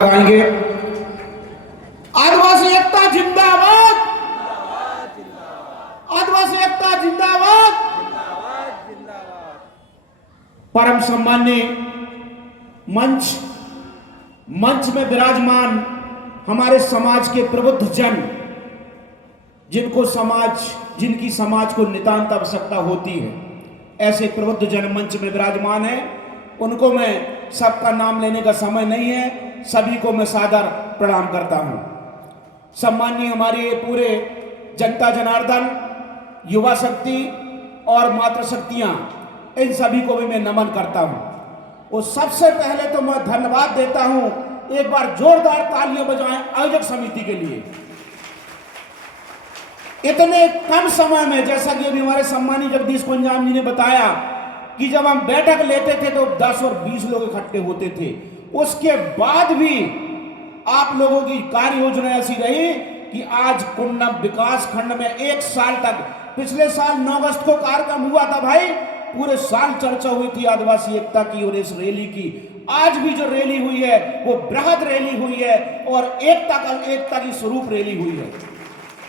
आएंगे। आदिवासी एकता जिंदाबाद, आदिवासी एकता जिंदाबाद। परम सम्मान्य मंच में विराजमान हमारे समाज के प्रबुद्ध जन, जिनकी समाज को नितांत आवश्यकता होती है, ऐसे प्रबुद्ध जन मंच में विराजमान है। उनको मैं सबका नाम लेने का समय नहीं है, सभी को मैं सादर प्रणाम करता हूं। सम्मानीय हमारे पूरे जनता जनार्दन, युवा शक्ति और मातृशक्तियां, इन सभी को भी मैं नमन करता हूं। और सबसे पहले तो मैं धन्यवाद देता हूं, एक बार जोरदार तालियां बजाएं आयोजक समिति के लिए। इतने कम समय में, जैसा कि अभी हमारे सम्मानीय जगदीश कुंजाम जी ने बताया कि जब हम बैठक लेते थे तो 10 और 20 लोग इकट्ठे होते थे, उसके बाद भी आप लोगों की कार्य योजना ऐसी रही कि आज कुन्नम विकास खंड में 1 साल तक, पिछले साल 9 अगस्त को कार्यक्रम हुआ था भाई, पूरे साल चर्चा हुई थी आदिवासी एकता की और इस रैली की। आज भी जो रैली हुई है वो बृहद रैली हुई है और एकता की स्वरूप रैली हुई है।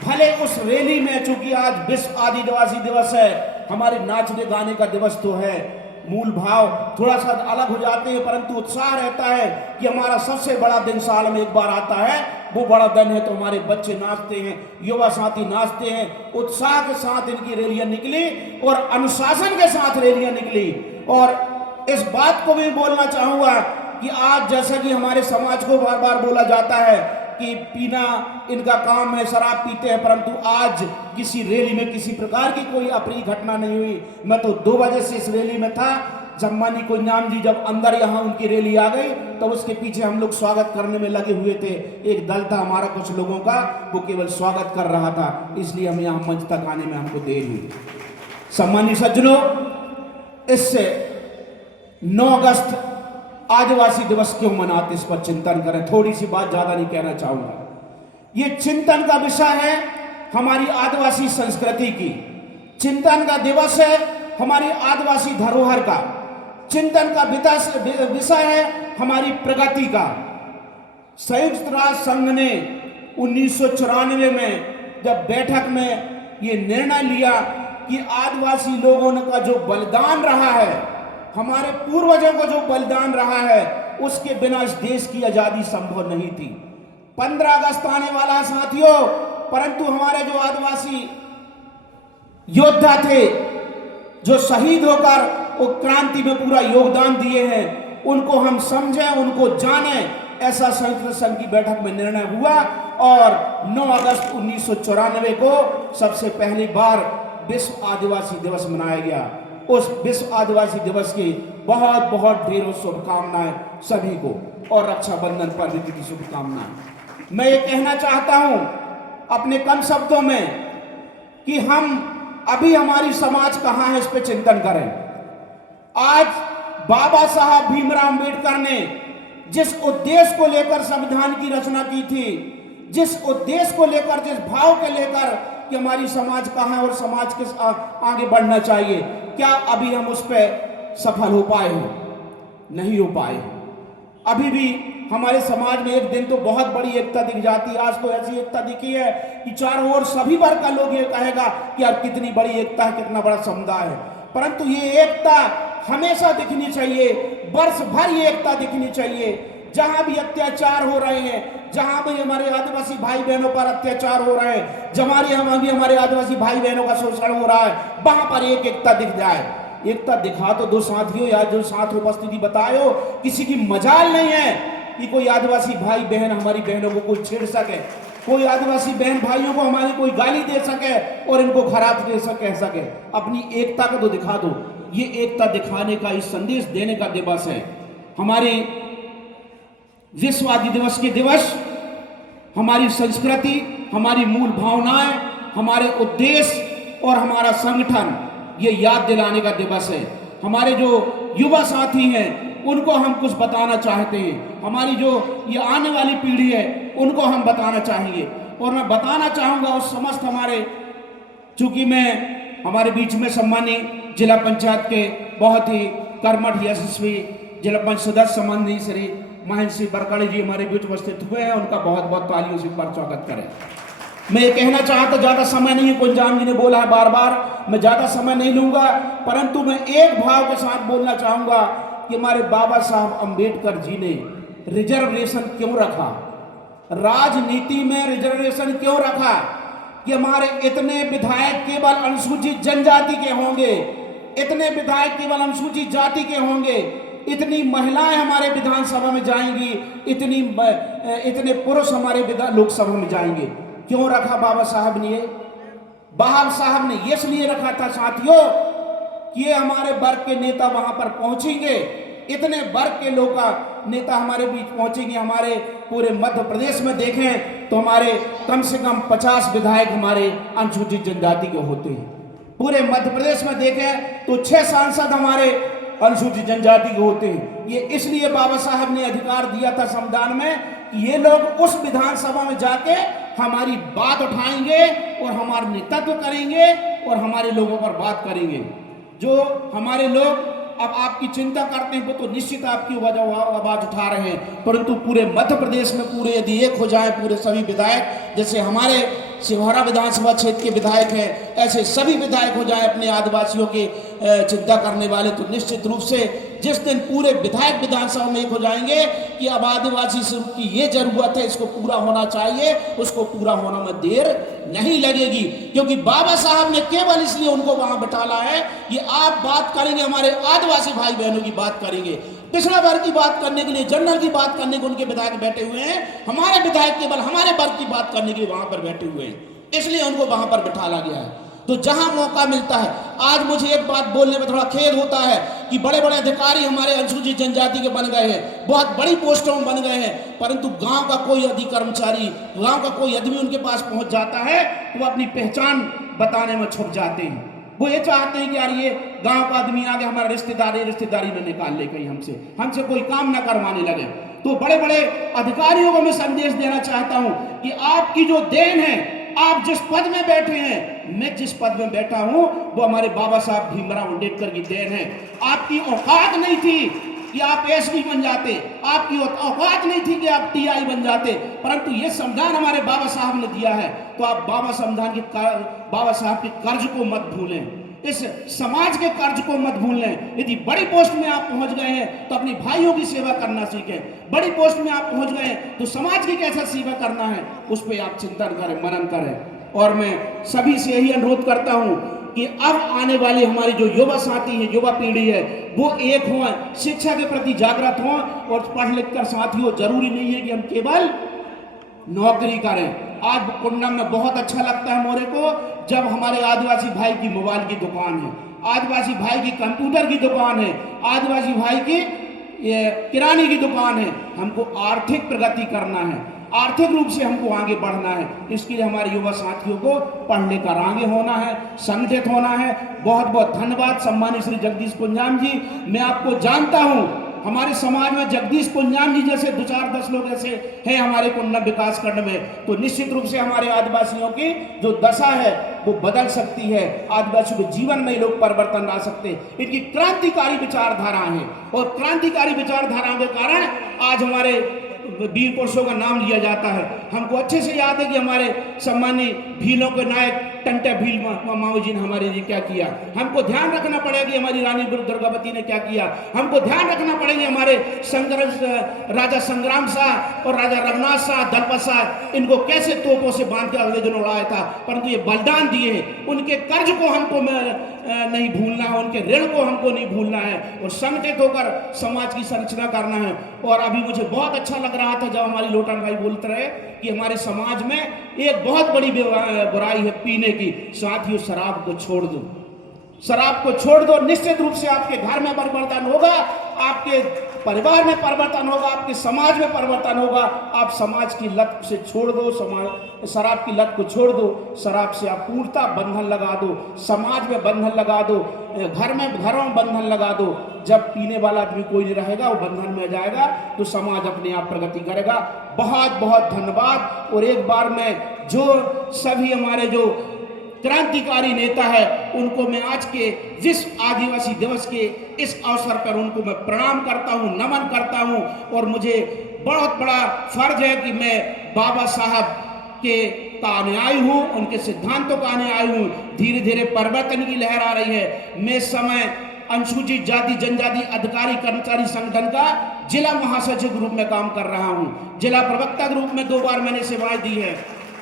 भले उस रैली में, चूंकि आज विश्व आदिवासी दिवस है, हमारे नाचने गाने का दिवस तो है, मूल भाव थोड़ा सा अलग हो जाते हैं, परंतु उत्साह रहता है कि हमारा सबसे बड़ा दिन साल में एक बार आता है। वो बड़ा दिन है तो हमारे बच्चे नाचते हैं, युवा साथी नाचते हैं। उत्साह के साथ इनकी रैलियां निकली और अनुशासन के साथ रैलियां निकली। और इस बात को भी बोलना चाहूंगा कि आज, जैसा कि हमारे समाज को बार बार बोला जाता है कि पीना इनका काम है, शराब पीते हैं, परंतु आज किसी रैली में किसी प्रकार की कोई अप्रिय घटना नहीं हुई। मैं तो 2 बजे से इस रैली में था। सम्मानी कुंजाम जी जब अंदर यहाँ उनकी रैली आ गई तो उसके पीछे हम लोग स्वागत करने में लगे हुए थे। एक दल था हमारा कुछ लोगों का, वो केवल स्वागत कर रहा था, इसलिए हम यहाँ मंच तक आने में हमको देर हुई। सम्मानीय सज्जनों, इससे 9 अगस्त आदिवासी दिवस क्यों मनाते, इस पर चिंतन करें। थोड़ी सी बात, ज्यादा नहीं कहना चाहूंगा। ये चिंतन का विषय है हमारी आदिवासी संस्कृति की, चिंतन का दिवस है हमारी आदिवासी धरोहर का, चिंतन का विषय है हमारी प्रगति का। संयुक्त राष्ट्र संघ ने 1994 में जब बैठक में ये निर्णय लिया कि आदिवासी लोगों का जो बलिदान रहा है, हमारे पूर्वजों का जो बलिदान रहा है, उसके बिना इस देश की आजादी संभव नहीं थी। 15 अगस्त आने वाला है साथियों, परंतु हमारे जो आदिवासी योद्धा थे, जो शहीद होकर वो क्रांति में पूरा योगदान दिए हैं, उनको हम समझें, उनको जानें, ऐसा संयुक्त संघ की बैठक में निर्णय हुआ। और 9 अगस्त 1994 को सबसे पहली बार विश्व आदिवासी दिवस मनाया गया। उस विश्व आदिवासी दिवस की बहुत बहुत ढेरों शुभकामनाएं सभी को, और रक्षाबंधन पर्व की शुभकामनाएं। मैं ये कहना चाहता हूं अपने कम शब्दों में कि हम अभी, हमारी समाज कहां है, इस पे चिंतन करें। आज बाबा साहब भीमराव अंबेडकर ने जिस उद्देश्य को लेकर संविधान की रचना की थी, जिस उद्देश्य को लेकर, जिस भाव के लेकर कि हमारी समाज कहां है और समाज के आगे बढ़ना चाहिए, क्या अभी हम उस पर सफल हो पाए हो? नहीं हो पाए। अभी भी हमारे समाज में एक दिन तो बहुत बड़ी एकता दिख जाती है। आज तो ऐसी एकता दिखी है कि चारों ओर सभी वर्ग का लोग ये कहेगा कि यार कितनी बड़ी एकता है, कितना बड़ा समुदाय है। परंतु ये एकता हमेशा दिखनी चाहिए, वर्ष भर ये एकता दिखनी चाहिए। जहां भी अत्याचार हो रहे हैं, जहां भी हमारे आदिवासी भाई बहनों पर अत्याचार हो रहे हैं, हमारे आदिवासी भाई बहनों का शोषण हो रहा है, वहां पर एक एकता दिख जाए। एकता दिखा तो दो साथियों, या जो साथ उपस्थिति बताए, किसी की मजाल नहीं है कि कोई आदिवासी भाई बहन हमारी बहनों को कोई छेड़ सके, कोई आदिवासी बहन भाइयों को हमारी कोई गाली दे सके और इनको खराब कह सके। अपनी एकता को तो दिखा दो। ये एकता दिखाने का, इस संदेश देने का दिवस है। हमारे विश्व आदि दिवस के दिवस हमारी संस्कृति, हमारी मूल भावनाएं, हमारे उद्देश्य और हमारा संगठन, ये याद दिलाने का दिवस है। हमारे जो युवा साथी हैं उनको हम कुछ बताना चाहते हैं, हमारी जो ये आने वाली पीढ़ी है उनको हम बताना चाहिए। और मैं बताना चाहूँगा उस समस्त हमारे, चूँकि मैं हमारे बीच में सम्मानित जिला पंचायत के बहुत ही कर्मठ यशस्वी जिला पंचायत सदस्य सम्माननीय श्री महर्षि बरकड़े जी हमारे बीच उपस्थित हुए हैं, उनका बहुत बहुत तालियों से पर स्वागत करें। मैं ये कहना चाहता, ज्यादा समय नहीं है, कुंजाम जी ने बोला है बार बार, मैं ज्यादा समय नहीं लूंगा, परंतु मैं एक भाव के साथ बोलना चाहूंगा कि हमारे बाबा साहब अंबेडकर जी ने रिजर्वेशन क्यों रखा, राजनीति में रिजर्वेशन क्यों रखा कि हमारे इतने विधायक केवल अनुसूचित जनजाति के होंगे, इतने विधायक केवल अनुसूचित जाति के होंगे, इतनी महिलाएं हमारे विधानसभा में जाएंगी, इतने पुरुष हमारे लोकसभा में जाएंगे। क्यों रखा बाबा साहब ने? बाबा साहब ने इसलिए रखा था साथियों कि ये हमारे वर्ग के नेता वहां पर पहुंचेंगे, इतने वर्ग के लोग का नेता हमारे बीच पहुंचेंगे। हमारे पूरे मध्य प्रदेश में देखें तो हमारे कम से कम 50 विधायक हमारे अनुसूचित जनजाति के होते हैं। पूरे मध्य प्रदेश में देखें तो 6 सांसद हमारे अनुसूचित जनजाति के होते हैं। ये इसलिए बाबा साहब ने अधिकार दिया था संविधान में कि ये लोग उस विधानसभा में जाके हमारी बात उठाएंगे और हमारा नेतृत्व करेंगे और हमारे लोगों पर बात करेंगे। जो हमारे लोग अब आपकी चिंता करते हैं वो तो निश्चित आपकी आवाज उठा रहे हैं, परंतु पूरे मध्य प्रदेश में पूरे यदि एक हो जाए पूरे सभी विधायक, जैसे हमारे सिहोरा विधानसभा क्षेत्र के विधायक हैं, ऐसे सभी विधायक हो जाए अपने आदिवासियों की चिंता करने वाले, तो निश्चित रूप से जिस दिन पूरे विधायक विधानसभा में एक हो जाएंगे कि अब आदिवासी की ये जरूरत है, इसको पूरा होना चाहिए, उसको पूरा होने में देर नहीं लगेगी। क्योंकि बाबा साहब ने केवल इसलिए उनको वहां बिठाला है कि आप बात करेंगे, हमारे आदिवासी भाई बहनों की बात करेंगे, पिछड़ा वर्ग की बात करने के लिए, जनरल की बात करने के उनके विधायक बैठे हुए हैं, हमारे विधायक केवल हमारे वर्ग की बात करने के लिए वहां पर बैठे हुए हैं, इसलिए उनको वहां पर बिठाला गया है। तो जहां मौका मिलता है, आज मुझे एक बात बोलने में थोड़ा खेद होता है कि बड़े बड़े अधिकारी हमारे अनुसूचित जनजाति के बन गए हैं, बहुत बड़ी पोस्टों में बन गए हैं, परंतु गांव का कोई कर्मचारी, गांव का कोई आदमी उनके पास पहुंच जाता है तो वो अपनी पहचान बताने में छुप जाते हैं। वो ये चाहते हैं कि यार ये गांव का आदमी आगे हमारा रिश्तेदारी में निकाल ले, कहीं हमसे कोई काम ना करवाने लगे। तो बड़े बड़े अधिकारियों को मैं संदेश देना चाहता हूं कि आपकी जो देन है, आप जिस पद में बैठे हैं, मैं जिस पद में बैठा हूं वो हमारे बाबा साहब भीमराव अंबेडकर की देन है। आपकी औकात नहीं थी कि आप एसपी बन जाते, आपकी औकात नहीं थी कि आप टीआई बन जाते, परंतु ये संविधान हमारे बाबा साहब ने दिया है, तो आप बाबा साहब के कर्ज को मत भूलें, इस समाज के कर्ज को मत भूलें। यदि बड़ी पोस्ट में आप पहुंच गए हैं तो अपनी भाइयों की सेवा करना सीखें, बड़ी पोस्ट में आप पहुंच गए तो समाज की कैसा सेवा करना है उस पर आप चिंतन करें, मनन करें। और मैं सभी से यही अनुरोध करता हूं कि अब आने वाले हमारी जो युवा साथी है, युवा पीढ़ी है, वो एक हो, शिक्षा के प्रति जागृत हो, और पढ़ लिख कर साथियों जरूरी नहीं है कि हम केवल नौकरी करें। आज कुंडम में बहुत अच्छा लगता है मोरे को जब हमारे आदिवासी भाई की मोबाइल की दुकान है, आदिवासी भाई की कंप्यूटर की दुकान है, आदिवासी भाई की किराने की दुकान है। हमको आर्थिक प्रगति करना है, आर्थिक रूप से हमको आगे बढ़ना है, इसके लिए हमारे युवा साथियों को पढ़ लेकर आगे होना है, संगठित होना है। बहुत बहुत धन्यवाद सम्मानित श्री जगदीश कुंजाम जी। मैं आपको जानता हूं हमारे समाज में जगदीश कुंजाम जी जैसे 2-4-10 लोग ऐसे हैं हमारे कुंडम विकास खंड में, तो निश्चित रूप से हमारे आदिवासियों की जो दशा है वो बदल सकती है, आदिवासियों के जीवन में लोग परिवर्तन ला सकते हैं। इनकी क्रांतिकारी विचारधारा है और क्रांतिकारी विचारधाराओं के कारण आज हमारे वीर पुरुषों का नाम लिया जाता है। हमको अच्छे से याद है कि हमारे सम्मानीय भीलों के नायक टंटे भील माऊ जी ने हमारे लिए क्या किया। हमको ध्यान रखना पड़ेगा कि हमारी रानी दुर्गावती ने क्या किया। हमको ध्यान रखना पड़ेगा हमारे राजा संग्राम शाह और राजा रघुनाथ शाह, दलपत शाह, इनको कैसे तोपों से बांध के अगले दिन उड़ाया था, परंतु ये बलिदान दिए हैं। उनके कर्ज को हमको नहीं भूलना है, उनके ऋण को हमको नहीं भूलना है और संगठित होकर समाज की संरचना करना है। और अभी मुझे बहुत अच्छा लग रहा था जब हमारी लोटन भाई बोलते रहे कि हमारे समाज में एक बहुत बड़ी बुराई है पीने की। साथियों, शराब को छोड़ दो, शराब को छोड़ दो। निश्चित रूप से आपके घर में परिवर्तन होगा, आपके परिवार में परिवर्तन होगा, आपके समाज में परिवर्तन होगा। आप समाज की लत से छोड़ दो, शराब की लत को छोड़ दो, शराब से आप पूर्णतः बंधन लगा दो, समाज में बंधन लगा दो, घरों में बंधन लगा दो। जब पीने वाला आदमी कोई नहीं रहेगा, वो बंधन में जाएगा तो समाज अपने आप प्रगति करेगा। बहुत बहुत धन्यवाद। और एक बार मैं जो सभी हमारे जो क्रांतिकारी नेता है, उनको मैं आज के जिस आदिवासी दिवस के इस अवसर पर उनको मैं प्रणाम करता हूं, नमन करता हूं। और मुझे बहुत बड़ा फर्ज है कि मैं बाबा साहब के अनुयायी हूं, उनके सिद्धांतों का अनुयायी हूं। धीरे धीरे परिवर्तन की लहर आ रही है। मैं समय अनुसूचित जाति जनजाति अधिकारी कर्मचारी संगठन का जिला महासचिव के रूप में काम कर रहा हूं। जिला प्रवक्ता के रूप में 2 बार मैंने सेवाएं दी है।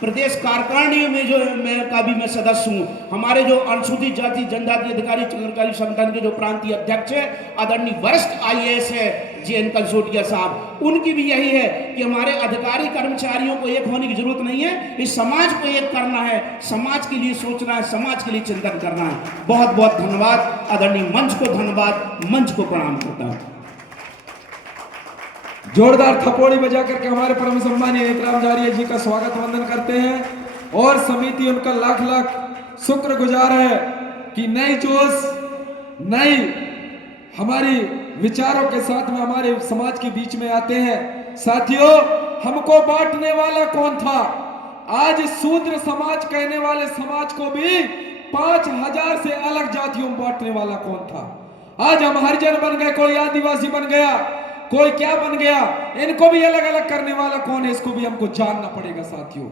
प्रदेश कार्यकारिणी में जो मैं सदस्य हूं। हमारे जो अनुसूचित जाति जनजाति अधिकारी कर्मचारी संगठन के जो प्रांतीय अध्यक्ष है आदरणीय वरिष्ठ IAS है JN कंसोटिया साहब, उनकी भी यही है कि हमारे अधिकारी कर्मचारियों को एक होने की जरूरत नहीं है, इस समाज को एक करना है, समाज के लिए सोचना है, समाज के लिए चिंतन करना है। बहुत बहुत धन्यवाद। आदरणीय मंच को धन्यवाद, मंच को प्रणाम करता हूं। जोरदार थपोड़ी बजा करके हमारे परम सम्मानीय नेतराम जारिया जी का स्वागत वंदन करते हैं। और समिति उनका लाख लाख शुक्रगुजार है कि नई जोश, नई हमारी विचारों के साथ में हमारे समाज के बीच में आते हैं। साथियों, हमको बांटने वाला कौन था? आज शूद्र समाज कहने वाले समाज को भी 5000 से अलग जातियों में बांटने वाला कौन था? आज हम हरिजन बन गए, कोई आदिवासी बन गया, कोई क्या बन गया। इनको भी अलग अलग करने वाला कौन है, इसको भी हमको जानना पड़ेगा साथियों।